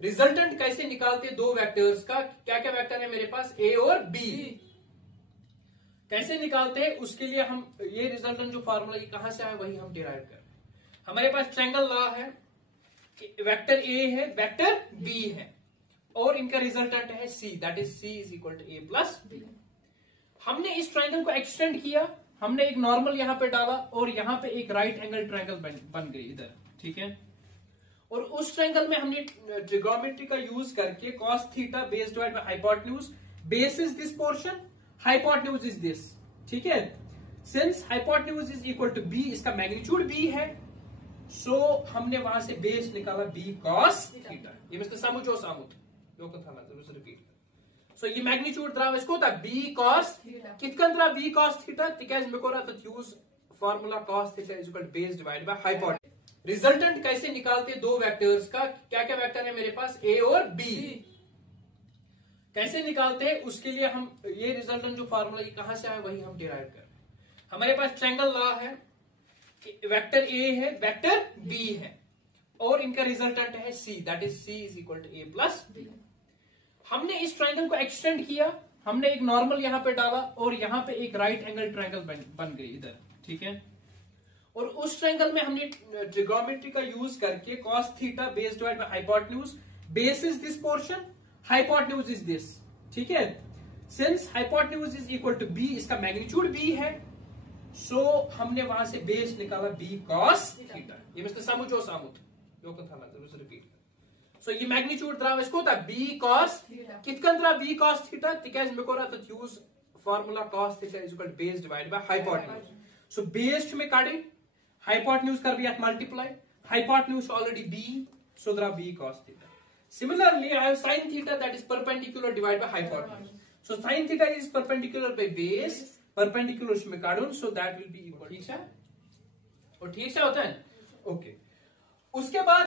Resultant कैसे निकालते दो वेक्टर्स का, क्या क्या वेक्टर है मेरे पास, ए और बी, कैसे निकालते हैं उसके लिए हम ये रिजल्टेंट जो फार्मूला ये कहां से आया वही हम डिराइव कर रहे हैं। हमारे पास ट्रायंगल लॉ है, वेक्टर ए है वेक्टर बी है और इनका रिजल्टेंट है C, that is C is equal to A plus B. हमने इस ट्रायंगल को एक्सटेंड किया, हमने एक नॉर्मल यहां पे डाला और यहां पे एक राइट एंगल ट्रायंगल बन गई इधर, ठीक है। और उस ट्रायंगल में हमने ट्रिगोनोमेट्री का यूज करके cos theta base divide by hypotenuse, base is this portion, hypotenuse is this, ठीक है। Since hypotenuse is equal to B, इसका मैग्नीट्यूड बी है, सो हमने वहां से बेस निकाला बी cos थीटा। ये मिस्टर सामुचो सामुत योको था ना, जरूर रिपीट। सो ये मैग्नीट्यूड द्राव इसको था बी cos कितकन द्रा बी cos थीटा, तिकाज मेको रहा था use formula cos theta is equal to base divide by hypotenuse. Resultant कैसे निकालते दो वेक्टर्स का, क्या क्या वेक्टर है मेरे पास, ए और बी, कैसे निकालते हैं उसके लिए हम ये रिजल्टेंट जो फार्मूला ये कहां से आया वही हम डिराइव कर रहे हैं। हमारे पास ट्रायंगल लॉ है, वेक्टर ए है वेक्टर बी है और इनका रिजल्टेंट है C, that is C is equal to A plus B. हमने इस ट्रायंगल को एक्सटेंड किया, हमने एक नॉर्मल यहां पे डाला और यहां पे एक राइट एंगल ट्रायंगल बन गई इधर, ठीक है। और उस ट्रायंगल में हमने ट्रिगोनोमेट्री का यूज करके cos theta base divide by hypotenuse, base is this portion, hypotenuse is this, ठीक है। Since hypotenuse is equal to B, इसका मैग्नीट्यूड बी है, सो हमने वहां से बेस निकाला बी cos थीटा। ये मिस्टर सामुचो सामुत योको था ना, जरूर रिपीट। सो ये मैग्नीट्यूड द्राव इसको था बी cos कितकन द्रा बी cos थीटा, तिकाज मेको रहा था use formula cos theta is equal to base divide by hypotenuse. So base में काढे, hypotenuse कर भी at multiply, hypotenuse already b, so there are b cos theta. Similarly, I have sin theta that is perpendicular divided by hypotenuse. So sin theta is perpendicular by base, perpendicular उसमें काढून, so that will be equal, ठीक है। और ठीक से होता है, okay. उसके बाद